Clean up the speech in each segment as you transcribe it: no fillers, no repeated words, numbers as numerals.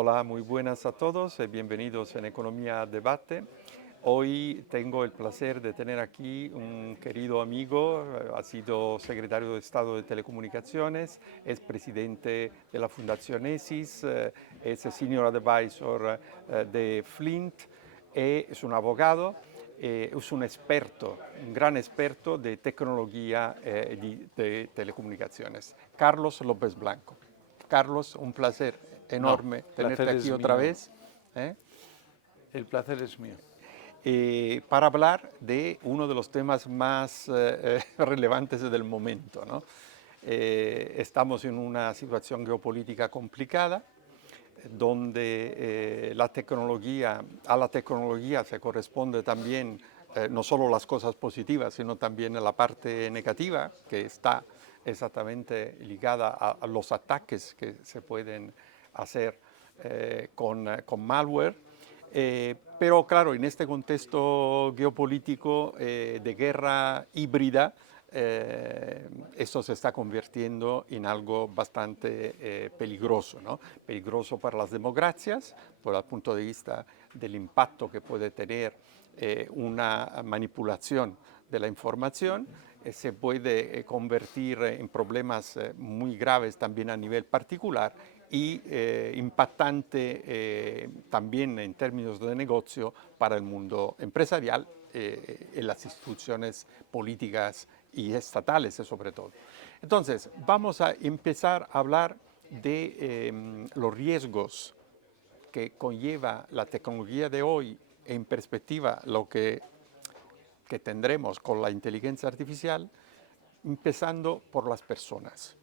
Hola, muy buenas a todos, bienvenidos en Economía Debate. Hoy tengo el placer de tener aquí un querido amigo, ha sido secretario de Estado de Telecomunicaciones, es presidente de la Fundación ESIS, es senior advisor de Flint, es un abogado, es un experto, un gran experto de tecnología de telecomunicaciones. Carlos López Blanco. Carlos, un placer No, enorme el tenerte placer aquí es otra mío. vez. ¿eh? El placer es mío. Para hablar de uno de los temas más relevantes del momento, ¿no? Estamos en una situación geopolítica complicada, donde a la tecnología se corresponde también no solo las cosas positivas, sino también la parte negativa, que está exactamente ligada a los ataques que se pueden hacer con malware. Pero claro, en este contexto geopolítico de guerra híbrida, esto se está convirtiendo en algo bastante peligroso, ¿no? Peligroso para las democracias, por el punto de vista del impacto que puede tener una manipulación de la información, se puede convertir en problemas muy graves también a nivel particular y impactante también en términos de negocio para el mundo empresarial en las instituciones políticas y estatales sobre todo. Entonces, vamos a empezar a hablar de los riesgos que conlleva la tecnología de hoy en perspectiva lo que tendremos con la inteligencia artificial, empezando por las personas.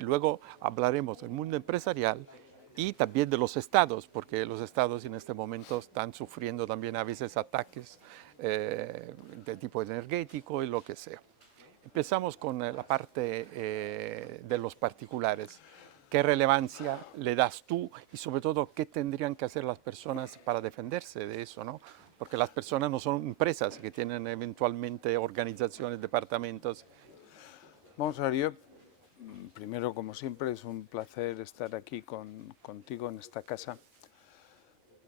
Luego hablaremos del mundo empresarial y también de los estados, porque los estados en este momento están sufriendo también a veces ataques de tipo energético y lo que sea. Empezamos con la parte de los particulares. ¿Qué relevancia le das tú y sobre todo qué tendrían que hacer las personas para defenderse de eso, ¿no? Porque las personas no son empresas que tienen eventualmente organizaciones, departamentos. Vamos a ver, primero, como siempre, es un placer estar aquí contigo en esta casa.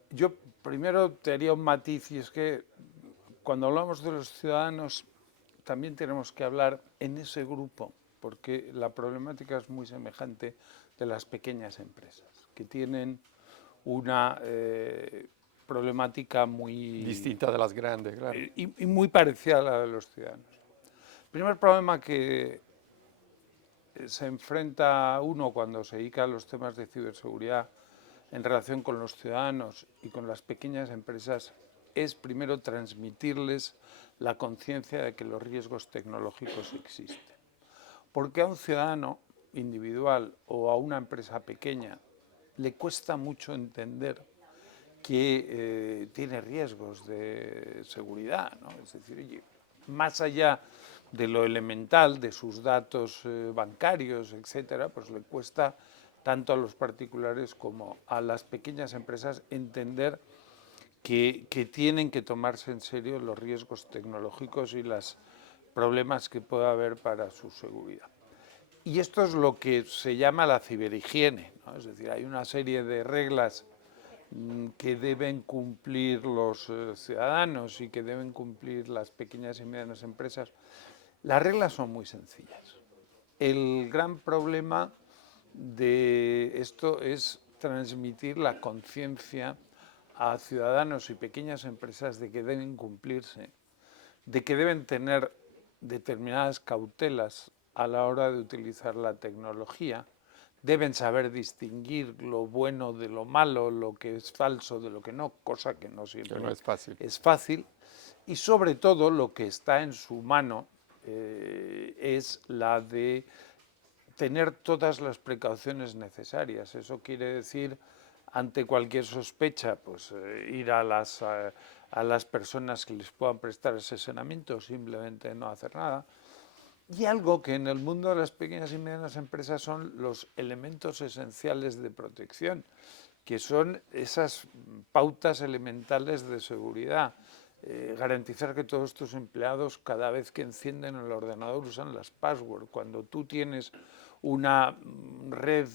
Yo primero te haría un matiz, y es que cuando hablamos de los ciudadanos, también tenemos que hablar en ese grupo, porque la problemática es muy semejante de las pequeñas empresas, que tienen una problemática muy Distinta de las grandes, claro. y muy parecida a la de los ciudadanos. El primer problema que se enfrenta uno cuando se dedica a los temas de ciberseguridad en relación con los ciudadanos y con las pequeñas empresas es primero transmitirles la conciencia de que los riesgos tecnológicos existen. Porque a un ciudadano individual o a una empresa pequeña le cuesta mucho entender que tiene riesgos de seguridad, ¿no? Es decir, oye, más allá de lo elemental, de sus datos bancarios, etcétera, pues le cuesta tanto a los particulares como a las pequeñas empresas entender que tienen que tomarse en serio los riesgos tecnológicos y los problemas que pueda haber para su seguridad. Y esto es lo que se llama la ciberhigiene, ¿no? Es decir, hay una serie de reglas que deben cumplir los ciudadanos y que deben cumplir las pequeñas y medianas empresas. Las reglas son muy sencillas. El gran problema de esto es transmitir la conciencia a ciudadanos y pequeñas empresas de que deben cumplirse, de que deben tener determinadas cautelas a la hora de utilizar la tecnología, deben saber distinguir lo bueno de lo malo, lo que es falso de lo que no, cosa que no Que no siempre es fácil. es fácil, y sobre todo lo que está en su mano es la de tener todas las precauciones necesarias. Eso quiere decir, ante cualquier sospecha, pues ir a las personas que les puedan prestar asesoramiento o simplemente no hacer nada. Y algo que en el mundo de las pequeñas y medianas empresas son los elementos esenciales de protección, que son esas pautas elementales de seguridad. Garantizar que todos tus empleados cada vez que encienden el ordenador usan las passwords. Cuando tú tienes una red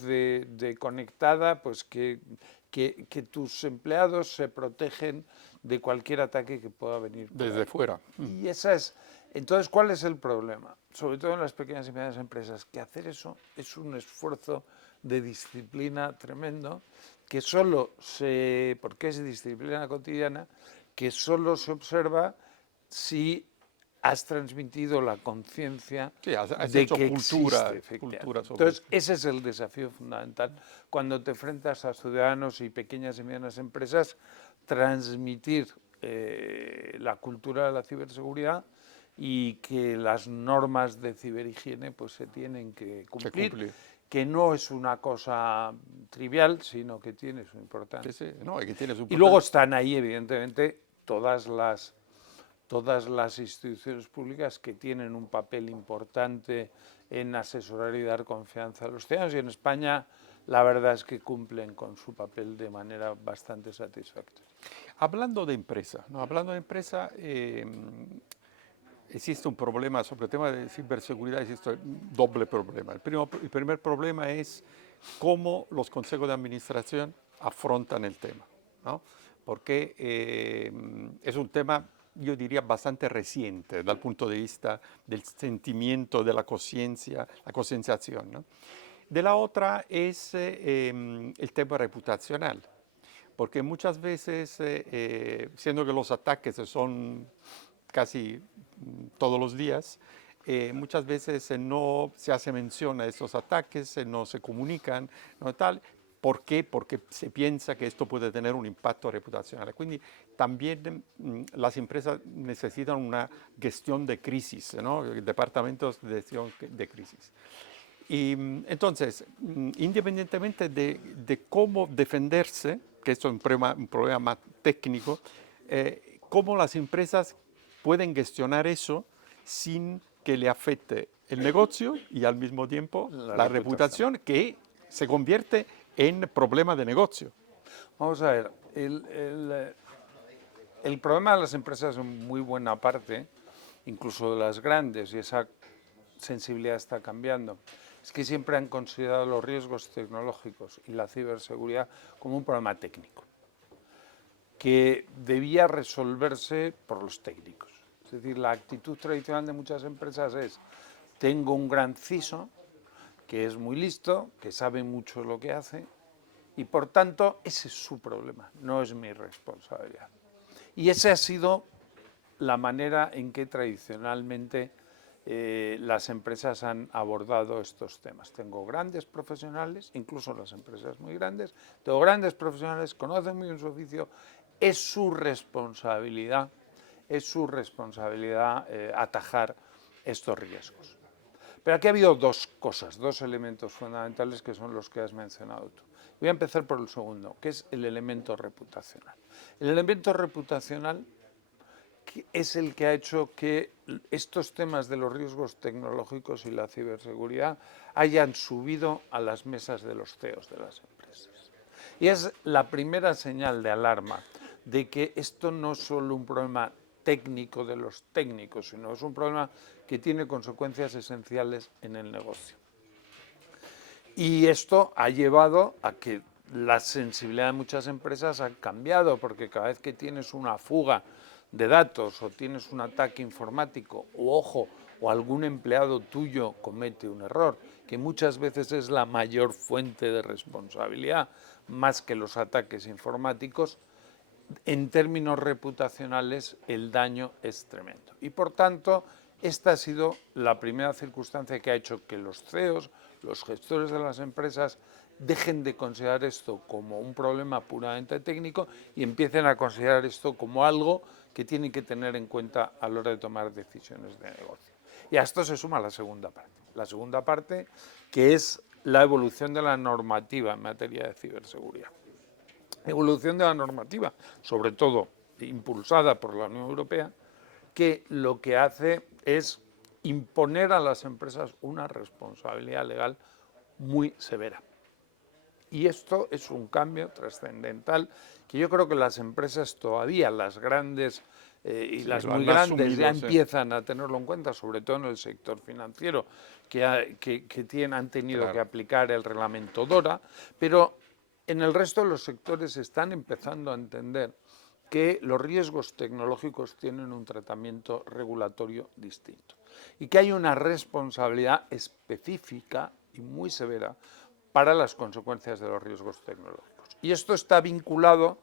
de conectada, pues que que tus empleados se protegen de cualquier ataque que pueda venir desde fuera. Y esa es, entonces, ¿cuál es el problema? Sobre todo en las pequeñas y medianas empresas, que hacer eso es un esfuerzo de disciplina tremendo, que solo porque es disciplina cotidiana, que solo se observa si has transmitido la conciencia has de hecho que cultura existe. sobre Entonces, ese es el desafío fundamental cuando te enfrentas a ciudadanos y pequeñas y medianas empresas, transmitir la cultura de la ciberseguridad y que las normas de ciberhigiene pues se tienen que cumplir, que no es una cosa trivial, sino que tiene su importancia. Sí, no, que tiene su y luego están ahí, evidentemente, todas las instituciones públicas que tienen un papel importante en asesorar y dar confianza a los ciudadanos, y en España la verdad es que cumplen con su papel de manera bastante satisfactoria. Hablando de empresa, existe un problema sobre el tema de ciberseguridad, existe un doble problema. El primer problema es cómo los consejos de administración afrontan el tema, ¿no? Porque es un tema, yo diría, bastante reciente desde el punto de vista del sentimiento, de la conciencia, la concienciación, ¿no? De la otra es el tema reputacional, porque muchas veces, siendo que los ataques son casi todos los días, muchas veces no se hace mención a estos ataques, no se comunican, no tal. ¿Por qué? Porque se piensa que esto puede tener un impacto reputacional. Quindi también las empresas necesitan una gestión de crisis, ¿no? Departamentos de gestión de crisis. Y entonces, independientemente de cómo defenderse, que esto es un problema más técnico, cómo las empresas pueden gestionar eso sin que le afecte el negocio y al mismo tiempo la reputación, que se convierte en problema de negocio. Vamos a ver, el problema de las empresas en muy buena parte, incluso de las grandes, y esa sensibilidad está cambiando, es que siempre han considerado los riesgos tecnológicos y la ciberseguridad como un problema técnico, que debía resolverse por los técnicos. Es decir, la actitud tradicional de muchas empresas es: tengo un gran CISO que es muy listo, que sabe mucho lo que hace, y por tanto ese es su problema, no es mi responsabilidad. Y esa ha sido la manera en que tradicionalmente las empresas han abordado estos temas. Tengo grandes profesionales, incluso las empresas muy grandes, tengo grandes profesionales, conocen muy bien su oficio, es su responsabilidad atajar estos riesgos. Pero aquí ha habido dos cosas, dos elementos fundamentales que son los que has mencionado tú. Voy a empezar por el segundo, que es el elemento reputacional. El elemento reputacional es el que ha hecho que estos temas de los riesgos tecnológicos y la ciberseguridad hayan subido a las mesas de los CEOs de las empresas. Y es la primera señal de alarma de que esto no es solo un problema técnico de los técnicos, sino es un problema que tiene consecuencias esenciales en el negocio. Y esto ha llevado a que la sensibilidad de muchas empresas ha cambiado, porque cada vez que tienes una fuga de datos o tienes un ataque informático, o algún empleado tuyo comete un error, que muchas veces es la mayor fuente de responsabilidad, más que los ataques informáticos, en términos reputacionales el daño es tremendo. Y por tanto, esta ha sido la primera circunstancia que ha hecho que los CEOs, los gestores de las empresas, dejen de considerar esto como un problema puramente técnico y empiecen a considerar esto como algo que tienen que tener en cuenta a la hora de tomar decisiones de negocio. Y a esto se suma la segunda parte. La segunda parte, que es la evolución de la normativa en materia de ciberseguridad. Evolución de la normativa, sobre todo impulsada por la Unión Europea, que lo que hace es imponer a las empresas una responsabilidad legal muy severa. Y esto es un cambio trascendental que yo creo que las empresas todavía, las grandes y las muy grandes, ya empiezan a tenerlo en cuenta, sobre todo en el sector financiero, que han tenido que aplicar el reglamento DORA, pero en el resto de los sectores están empezando a entender que los riesgos tecnológicos tienen un tratamiento regulatorio distinto y que hay una responsabilidad específica y muy severa para las consecuencias de los riesgos tecnológicos. Y esto está vinculado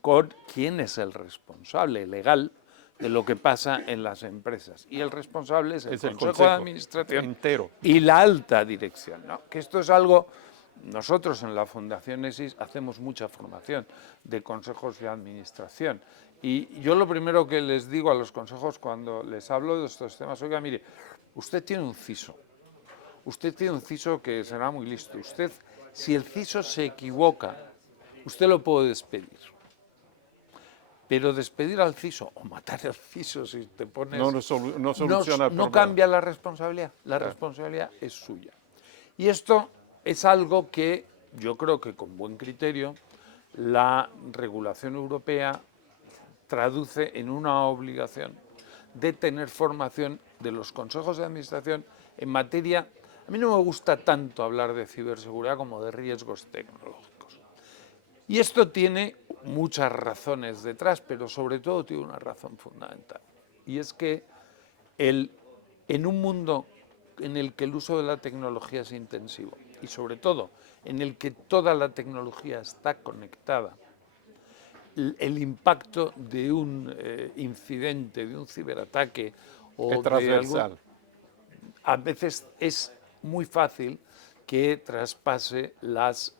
con quién es el responsable legal de lo que pasa en las empresas. Y el responsable es el Consejo de Administración entero y la alta dirección, ¿no? Que esto es algo, nosotros en la Fundación ESIS hacemos mucha formación de consejos de administración. Y yo lo primero que les digo a los consejos cuando les hablo de estos temas, oiga, mire, usted tiene un CISO. Usted tiene un CISO que será muy listo. Usted, si el CISO se equivoca, usted lo puede despedir. Pero despedir al CISO o matar al CISO si te pones... no soluciona el problema. No cambia la responsabilidad. La responsabilidad es suya. Y esto es algo que yo creo que con buen criterio la regulación europea traduce en una obligación de tener formación de los consejos de administración en materia... A mí no me gusta tanto hablar de ciberseguridad como de riesgos tecnológicos. Y esto tiene muchas razones detrás, pero sobre todo tiene una razón fundamental. Y es que en un mundo en el que el uso de la tecnología es intensivo y sobre todo en el que toda la tecnología está conectada, el impacto de un incidente, de un ciberataque o es transversal. a veces es muy fácil que traspase las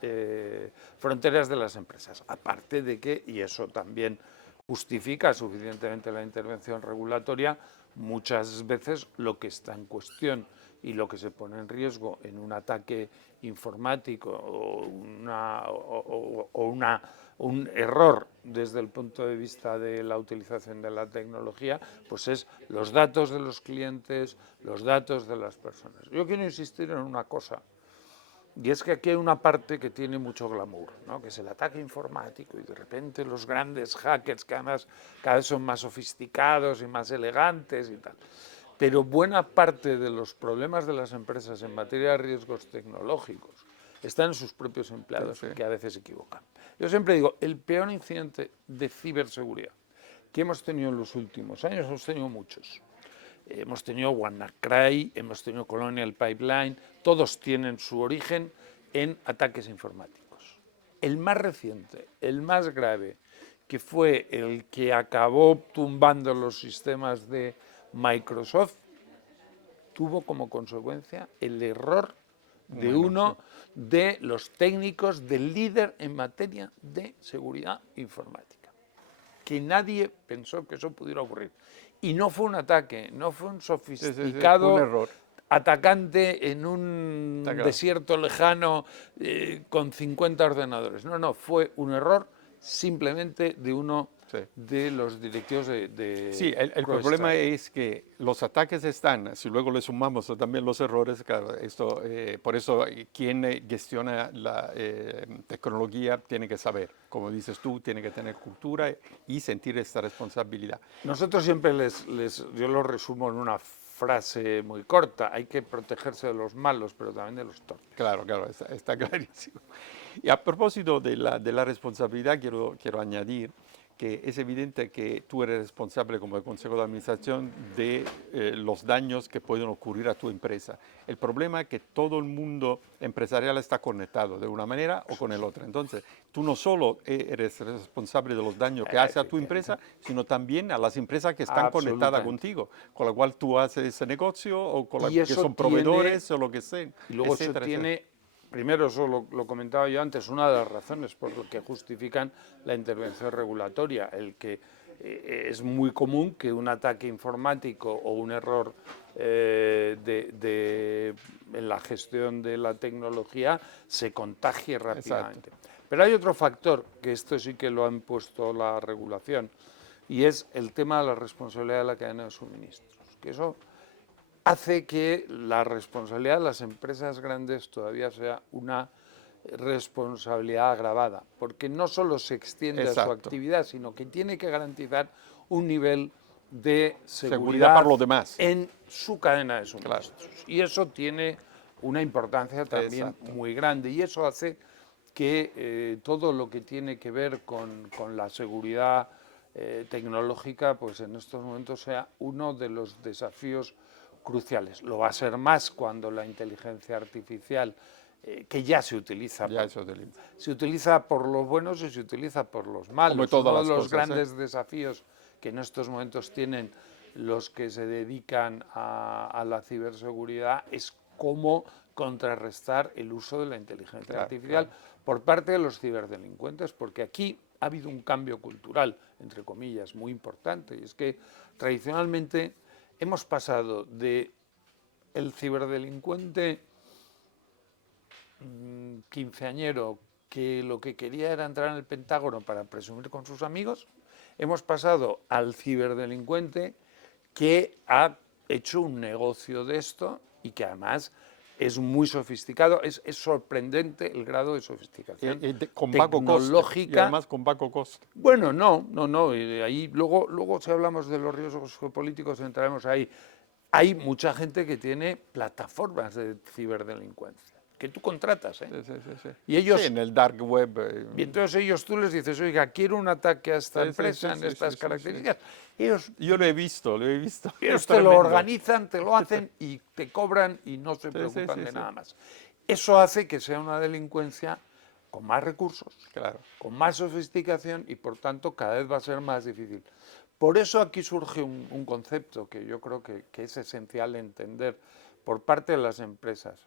fronteras de las empresas. Aparte de que, y eso también justifica suficientemente la intervención regulatoria, muchas veces lo que está en cuestión y lo que se pone en riesgo en un ataque informático o un error desde el punto de vista de la utilización de la tecnología, pues es los datos de los clientes, los datos de las personas. Yo quiero insistir en una cosa, y es que aquí hay una parte que tiene mucho glamour, ¿no? Que es el ataque informático y de repente los grandes hackers, que además cada vez son más sofisticados y más elegantes y tal. Pero buena parte de los problemas de las empresas en materia de riesgos tecnológicos están en sus propios empleados, que a veces se equivocan. Yo siempre digo, el peor incidente de ciberseguridad que hemos tenido en los últimos años, hemos tenido muchos. Hemos tenido WannaCry, hemos tenido Colonial Pipeline, todos tienen su origen en ataques informáticos. El más reciente, el más grave, que fue el que acabó tumbando los sistemas de Microsoft, tuvo como consecuencia el error de uno de los técnicos del líder en materia de seguridad informática, que nadie pensó que eso pudiera ocurrir. Y no fue un ataque, no fue un sofisticado un error. atacante en un desierto lejano con 50 ordenadores. No, fue un error simplemente de uno de los directivos de Sí, el problema es que los ataques están, si luego le sumamos también los errores, claro, esto, por eso quien gestiona la tecnología tiene que saber, como dices tú, tiene que tener cultura y sentir esta responsabilidad. Nosotros siempre yo lo resumo en una frase muy corta, hay que protegerse de los malos, pero también de los torpes. Claro, está clarísimo. Y a propósito de la responsabilidad, quiero añadir que es evidente que tú eres responsable como el Consejo de Administración de los daños que pueden ocurrir a tu empresa. El problema es que todo el mundo empresarial está conectado de una manera o con el otra. Entonces, tú no solo eres responsable de los daños que hace a tu empresa, sino también a las empresas que están conectadas contigo, con la cual tú haces ese negocio o con que son proveedores o lo que sea. Y luego eso tiene... Primero, eso lo comentaba yo antes, una de las razones por las que justifican la intervención regulatoria, el que es muy común que un ataque informático o un error en la gestión de la tecnología se contagie rápidamente. Exacto. Pero hay otro factor, que esto sí que lo ha impuesto la regulación, y es el tema de la responsabilidad de la cadena de suministros, que eso hace que la responsabilidad de las empresas grandes todavía sea una responsabilidad agravada, porque no solo se extiende a su actividad, sino que tiene que garantizar un nivel de seguridad para los demás en su cadena de suministros. Y eso tiene una importancia también muy grande, y eso hace que todo lo que tiene que ver con la seguridad tecnológica, pues en estos momentos sea uno de los desafíos cruciales. Lo va a ser más cuando la inteligencia artificial, que ya se utiliza, se utiliza por los buenos y se utiliza por los malos. Como todas uno las de los cosas, grandes desafíos que en estos momentos tienen los que se dedican a la ciberseguridad es cómo contrarrestar el uso de la inteligencia artificial por parte de los ciberdelincuentes, porque aquí ha habido un cambio cultural, entre comillas, muy importante, y es que tradicionalmente hemos pasado de el ciberdelincuente quinceañero que lo que quería era entrar en el Pentágono para presumir con sus amigos, hemos pasado al ciberdelincuente que ha hecho un negocio de esto y que además es muy sofisticado, es sorprendente el grado de sofisticación con tecnológica. Y además con bajo coste. Bueno, no, ahí luego si hablamos de los riesgos geopolíticos entraremos ahí. Hay mucha gente que tiene plataformas de ciberdelincuencia que tú contratas, ¿eh? Sí. Y ellos, sí, en el dark web. Y entonces ellos tú les dices, oiga, quiero un ataque a esta empresa en estas características. Yo lo he visto. Ellos te lo organizan, te lo hacen y te cobran y no se preocupan de nada más. Eso hace que sea una delincuencia con más recursos, con más sofisticación y por tanto cada vez va a ser más difícil. Por eso aquí surge un concepto que yo creo que es esencial entender por parte de las empresas.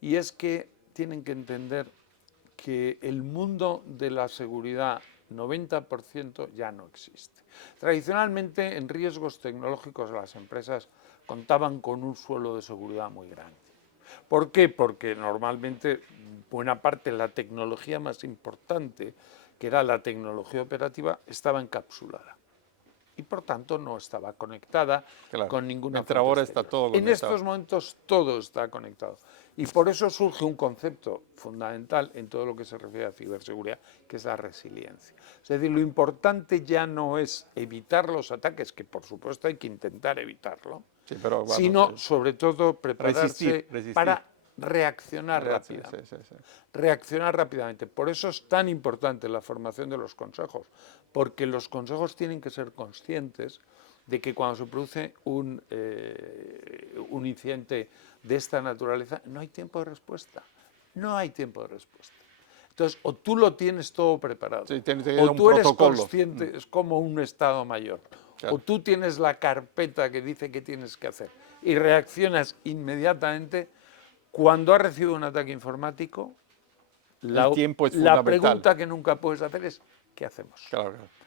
Y es que tienen que entender que el mundo de la seguridad 90% ya no existe. Tradicionalmente en riesgos tecnológicos las empresas contaban con un suelo de seguridad muy grande. ¿Por qué? Porque normalmente buena parte de la tecnología más importante, que era la tecnología operativa, estaba encapsulada. Y por tanto no estaba conectada con ninguna fuente ahora exterior. está todo conectado. En estos momentos todo está conectado. Y por eso surge un concepto fundamental en todo lo que se refiere a ciberseguridad, que es la resiliencia. Es decir, lo importante ya no es evitar los ataques, que por supuesto hay que intentar evitarlo, sino sobre todo prepararse para reaccionar rápidamente. Reaccionar rápidamente. Por eso es tan importante la formación de los consejos, porque los consejos tienen que ser conscientes de que cuando se produce un incidente de esta naturaleza, no hay tiempo de respuesta. No hay tiempo de respuesta. Entonces, o tú lo tienes todo preparado, o tú eres consciente, es como un estado mayor, o tú tienes la carpeta que dice que tienes que hacer y reaccionas inmediatamente. Cuando has recibido un ataque informático, la pregunta que nunca puedes hacer es ¿qué hacemos?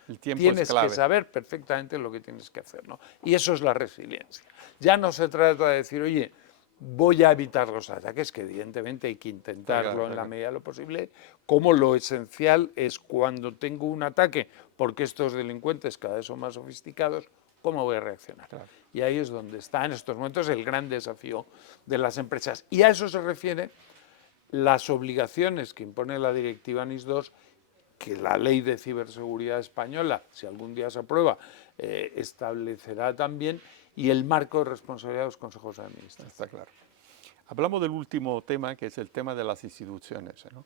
El tiempo tienes es clave. que saber perfectamente lo que tienes que hacer, ¿no? Y eso es la resiliencia. Ya no se trata de decir, oye, voy a evitar los ataques, que evidentemente hay que intentarlo en la medida de lo posible, como lo esencial es cuando tengo un ataque, porque estos delincuentes cada vez son más sofisticados, ¿cómo voy a reaccionar? Y ahí es donde está en estos momentos el gran desafío de las empresas. Y a eso se refiere las obligaciones que impone la directiva NIS2, que la ley de ciberseguridad española, si algún día se aprueba, establecerá también, y el marco de responsabilidad de los consejos de administración. Está claro. Hablamos del último tema, que es el tema de las instituciones, ¿no?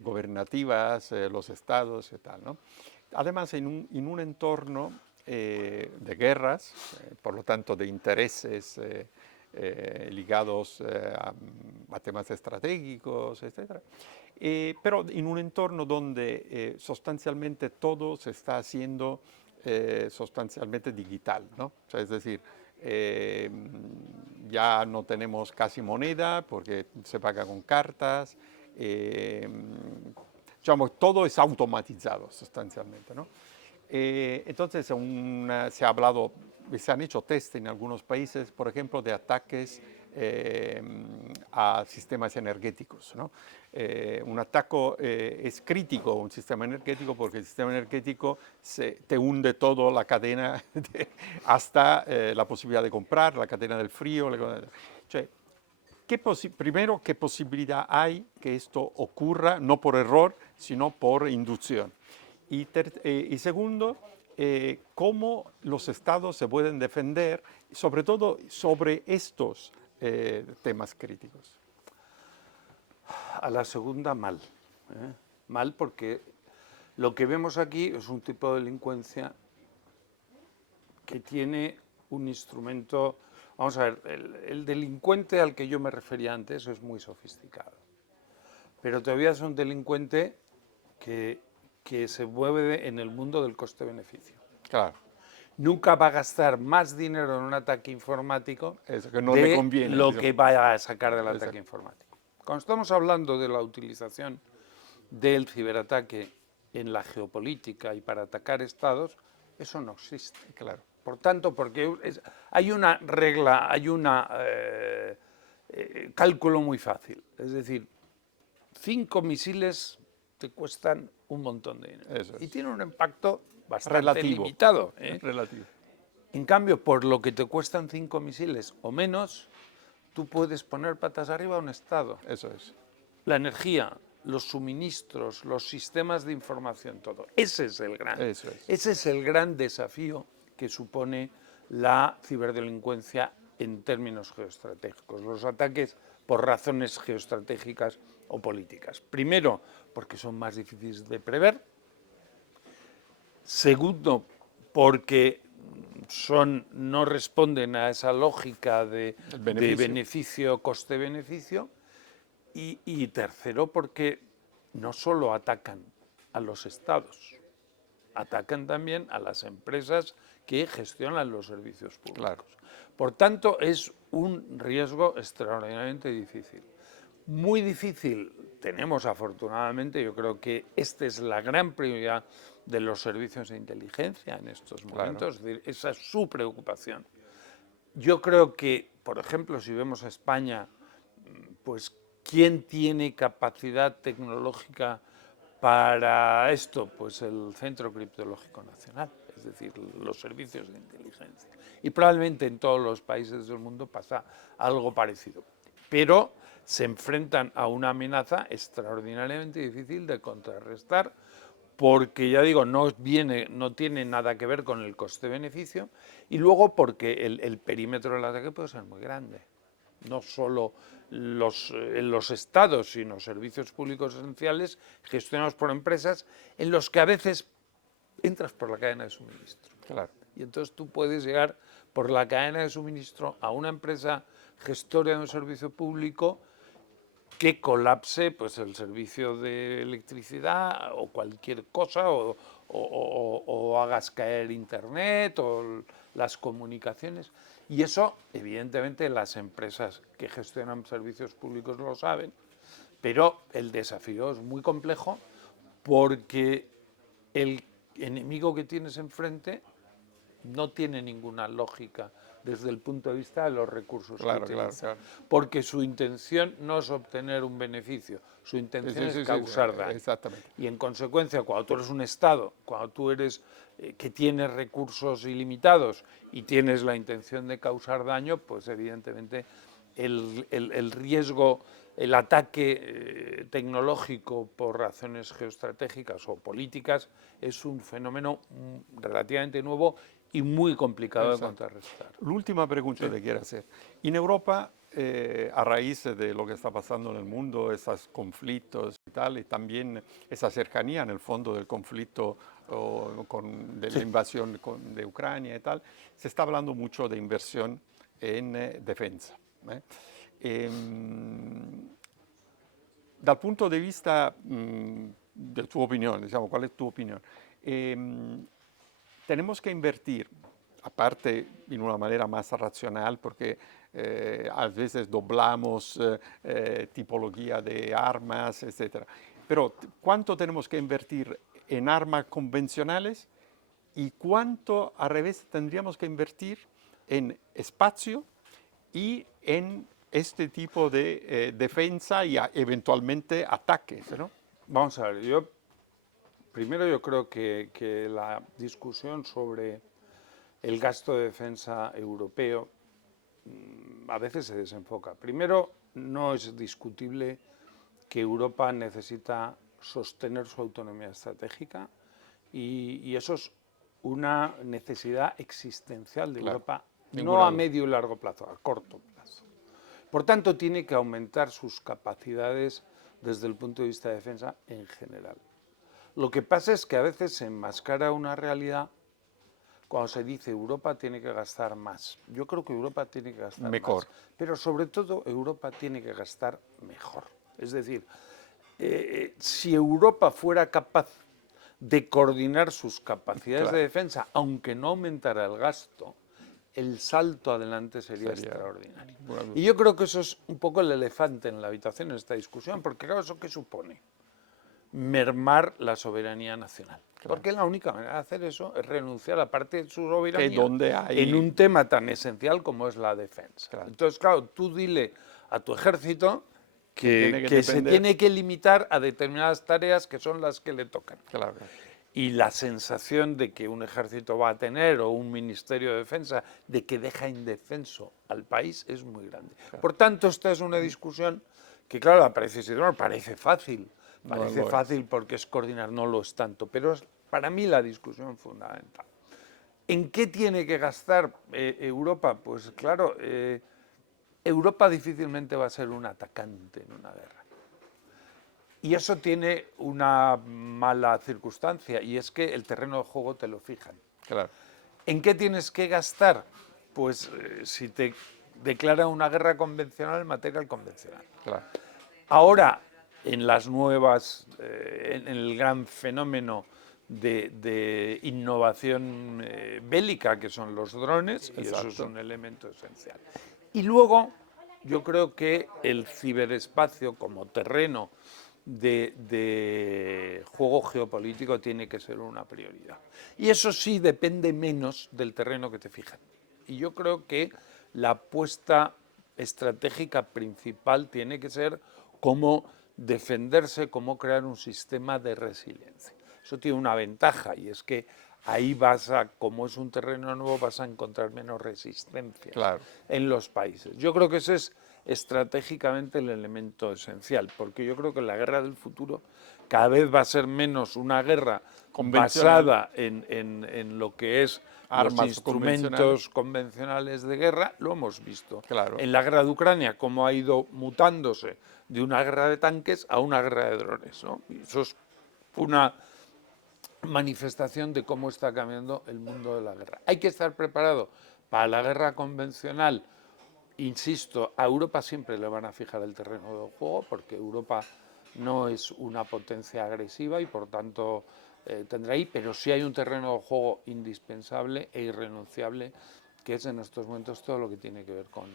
Gobernativas, los estados y tal, ¿no? Además, en un entorno de guerras, por lo tanto de intereses ligados a temas estratégicos, etc. Pero en un entorno donde sustancialmente todo se está haciendo sustancialmente digital, ¿no? O sea, es decir, ya no tenemos casi moneda porque se paga con cartas, digamos, todo es automatizado sustancialmente, ¿no? Entonces se ha hablado, se han hecho test en algunos países, por ejemplo, de ataques a sistemas energéticos, ¿no? Un ataque es crítico a un sistema energético porque el sistema energético te hunde toda la cadena hasta la posibilidad de comprar, la cadena del frío. Primero, ¿qué posibilidad hay que esto ocurra, no por error, sino por inducción? Y segundo, cómo los estados se pueden defender, sobre todo sobre estos temas críticos. A la segunda, mal. Mal porque lo que vemos aquí es un tipo de delincuencia que tiene un instrumento. Vamos a ver, el delincuente al que yo me refería antes es muy sofisticado, pero todavía es un delincuente que se mueve en el mundo del coste-beneficio. Claro. Nunca va a gastar más dinero en un ataque informático Eso, que no le de conviene, lo digamos. que vaya a sacar del Exacto. ataque informático. Cuando estamos hablando de la utilización del ciberataque en la geopolítica y para atacar estados, eso no existe. Claro. Por tanto, porque hay una regla, hay un cálculo muy fácil. Es decir, 5 misiles te cuestan un montón de dinero. Eso es. Y tienen un impacto bastante Relativo. limitado. Relativo. En cambio, por lo que te cuestan 5 misiles o menos, tú puedes poner patas arriba a un Estado. Eso es. La energía, los suministros, los sistemas de información, todo. Ese es el gran desafío que supone la ciberdelincuencia en términos geoestratégicos. Los ataques por razones geoestratégicas o políticas. Primero, porque son más difíciles de prever. Segundo, porque no responden a esa lógica de beneficio, coste-beneficio. Y tercero, porque no solo atacan a los estados, atacan también a las empresas que gestionan los servicios públicos. Claro. Por tanto, es un riesgo extraordinariamente difícil. Muy difícil, tenemos afortunadamente, yo creo que esta es la gran prioridad de los servicios de inteligencia en estos momentos, es decir, esa es su preocupación. Yo creo que, por ejemplo, si vemos a España, pues ¿quién tiene capacidad tecnológica para esto? Pues el Centro Criptológico Nacional, es decir, los servicios de inteligencia. Y probablemente en todos los países del mundo pasa algo parecido. Pero se enfrentan a una amenaza extraordinariamente difícil de contrarrestar, porque ya digo, no tiene nada que ver con el coste-beneficio, y luego porque el perímetro del ataque puede ser muy grande. No solo los estados, sino servicios públicos esenciales gestionados por empresas en los que a veces entras por la cadena de suministro. Claro. Y entonces tú puedes llegar por la cadena de suministro a una empresa gestora de un servicio público que colapse pues, el servicio de electricidad o cualquier cosa, o hagas caer internet o las comunicaciones. Y eso, evidentemente, las empresas que gestionan servicios públicos lo saben, pero el desafío es muy complejo porque el enemigo que tienes enfrente no tiene ninguna lógica desde el punto de vista de los recursos que utiliza. Claro. Porque su intención no es obtener un beneficio, su intención es causar daño. Exactamente. Y en consecuencia, cuando tú eres un Estado, cuando tú eres que tienes recursos ilimitados y tienes la intención de causar daño, pues evidentemente el riesgo, el ataque tecnológico por razones geoestratégicas o políticas es un fenómeno relativamente nuevo y muy complicado de contrarrestar. La última pregunta que quiero hacer. En Europa, a raíz de lo que está pasando en el mundo, esos conflictos y tal, y también esa cercanía en el fondo del conflicto de la invasión de Ucrania y tal, se está hablando mucho de inversión en defensa. Dal punto di vista de tu opinión, diciamo, ¿cuál es tu opinión? Tenemos que invertir, aparte en una manera más racional, porque a veces doblamos tipología de armas, etc. Pero ¿cuánto tenemos que invertir en armas convencionales y cuánto al revés tendríamos que invertir en espacio y en este tipo de defensa y eventualmente ataques, ¿no? Vamos a ver, primero yo creo que la discusión sobre el gasto de defensa europeo a veces se desenfoca. Primero, no es discutible que Europa necesita sostener su autonomía estratégica y eso es una necesidad existencial de Europa, no a medio y largo plazo, a corto plazo. Por tanto, tiene que aumentar sus capacidades desde el punto de vista de defensa en general. Lo que pasa es que a veces se enmascara una realidad cuando se dice Europa tiene que gastar más. Yo creo que Europa tiene que gastar Mejor. más, pero sobre todo Europa tiene que gastar mejor. Es decir, si Europa fuera capaz de coordinar sus capacidades de defensa, aunque no aumentara el gasto, el salto adelante sería extraordinario. Y yo creo que eso es un poco el elefante en la habitación en esta discusión, porque claro, ¿eso qué supone? Mermar la soberanía nacional. Claro. Porque la única manera de hacer eso es renunciar a parte de su soberanía en un tema tan esencial como es la defensa. Claro. Entonces, claro, tú dile a tu ejército que se tiene que limitar a determinadas tareas que son las que le tocan. Claro. Y la sensación de que un ejército va a tener o un ministerio de defensa de que deja indefenso al país es muy grande. Claro. Por tanto, esta es una discusión que, claro, parece fácil. Parece fácil porque es coordinar, no lo es tanto, pero es para mí la discusión fundamental. ¿En qué tiene que gastar Europa? Pues claro, Europa difícilmente va a ser un atacante en una guerra. Y eso tiene una mala circunstancia, y es que el terreno de juego te lo fijan. Claro. ¿En qué tienes que gastar? Pues si te declara una guerra convencional, material convencional. Claro. Ahora, en las nuevas, en el gran fenómeno de innovación bélica, que son los drones, y eso es un elemento esencial. Y luego, yo creo que el ciberespacio como terreno de juego geopolítico tiene que ser una prioridad. Y eso sí depende menos del terreno que te fijan. Y yo creo que la apuesta estratégica principal tiene que ser cómo defenderse, cómo crear un sistema de resiliencia. Eso tiene una ventaja, y es que ahí como es un terreno nuevo, vas a encontrar menos resistencia en los países. Yo creo que ese es estratégicamente el elemento esencial, porque yo creo que la guerra del futuro cada vez va a ser menos una guerra basada en lo que es armas, los instrumentos convencionales de guerra. Lo hemos visto en la guerra de Ucrania, cómo ha ido mutándose de una guerra de tanques a una guerra de drones, ¿no? Y eso es una manifestación de cómo está cambiando el mundo de la guerra. Hay que estar preparado para la guerra convencional. Insisto, a Europa siempre le van a fijar el terreno de juego, porque Europa no es una potencia agresiva y por tanto tendrá ahí, pero sí hay un terreno de juego indispensable e irrenunciable, que es en estos momentos todo lo que tiene que ver con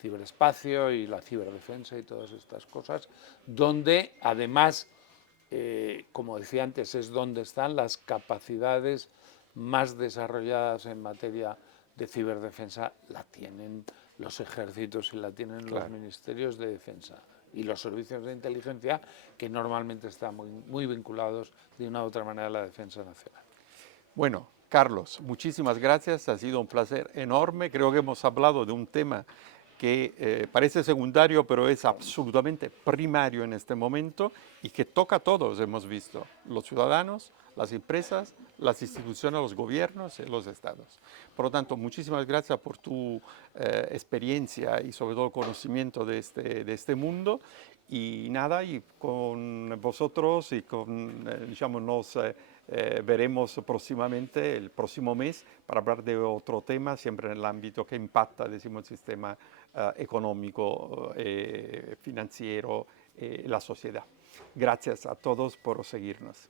ciberespacio y la ciberdefensa y todas estas cosas, donde además, como decía antes, es donde están las capacidades más desarrolladas en materia de ciberdefensa. La tienen los ejércitos y la tienen los ministerios de defensa y los servicios de inteligencia, que normalmente están muy vinculados de una u otra manera a la defensa nacional. Bueno, Carlos, muchísimas gracias, ha sido un placer enorme. Creo que hemos hablado de un tema que parece secundario, pero es absolutamente primario en este momento y que toca a todos, hemos visto, los ciudadanos, las empresas, las instituciones, los gobiernos y los estados. Por lo tanto, muchísimas gracias por tu experiencia y sobre todo conocimiento de este mundo. Y nada, y con vosotros y con, digamos, nos veremos próximamente, el próximo mes, para hablar de otro tema, siempre en el ámbito que impacta, decimos, el sistema económico, financiero, la sociedad. Gracias a todos por seguirnos.